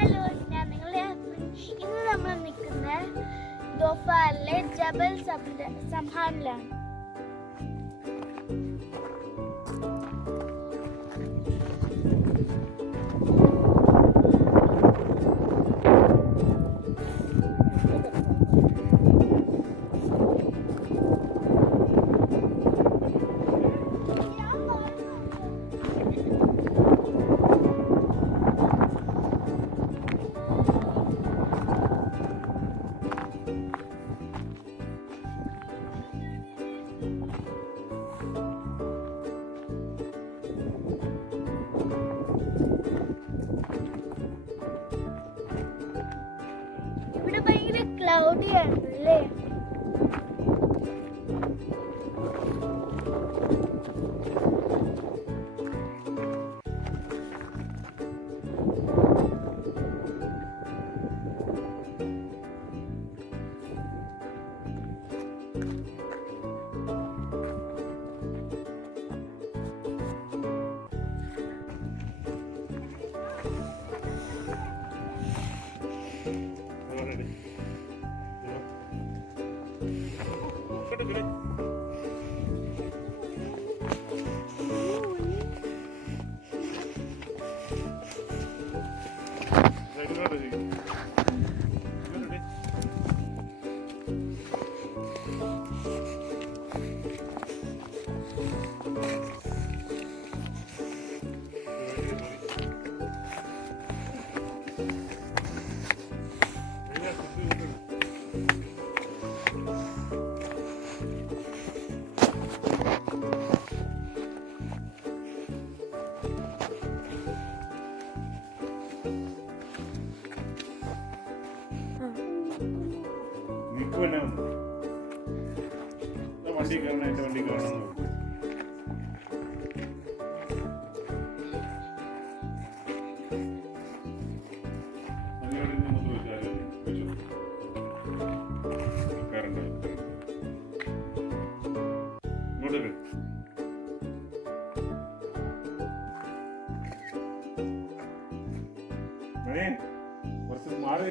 Hello, ഞാൻ നിങ്ങളുടെ ഇന്ന് നമ്മൾ നിൽക്കുന്ന ദോഫാറിലെ ജബൽ സംഹാനിലാണ്. ഇവിടെ ഭയങ്കര ക്ലൗഡി ആണല്ലേ? വണ്ടി കാണാനായിട്ട് വണ്ടി കാണുന്നു. കുറച്ച് മാറി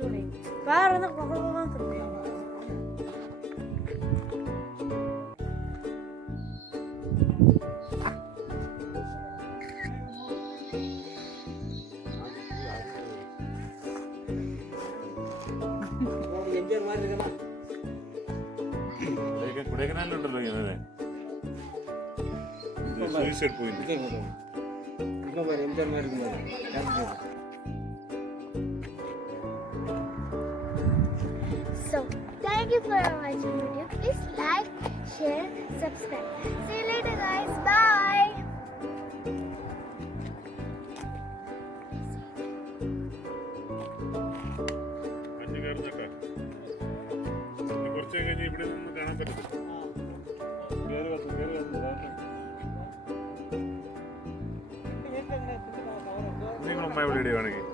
കൊടൈക്കനാലുണ്ടല്ലോ ഇങ്ങനെ suicide point. So, thank you for watching the video. Please like, share, subscribe. See you later, guys. Bye. കുറച്ച് കഴിഞ്ഞ് ഇവിടെ നിന്ന് കാണാൻ പറ്റത്തില്ല. നിങ്ങൾ അമ്മയെ വിളിയിടുകയാണെങ്കിൽ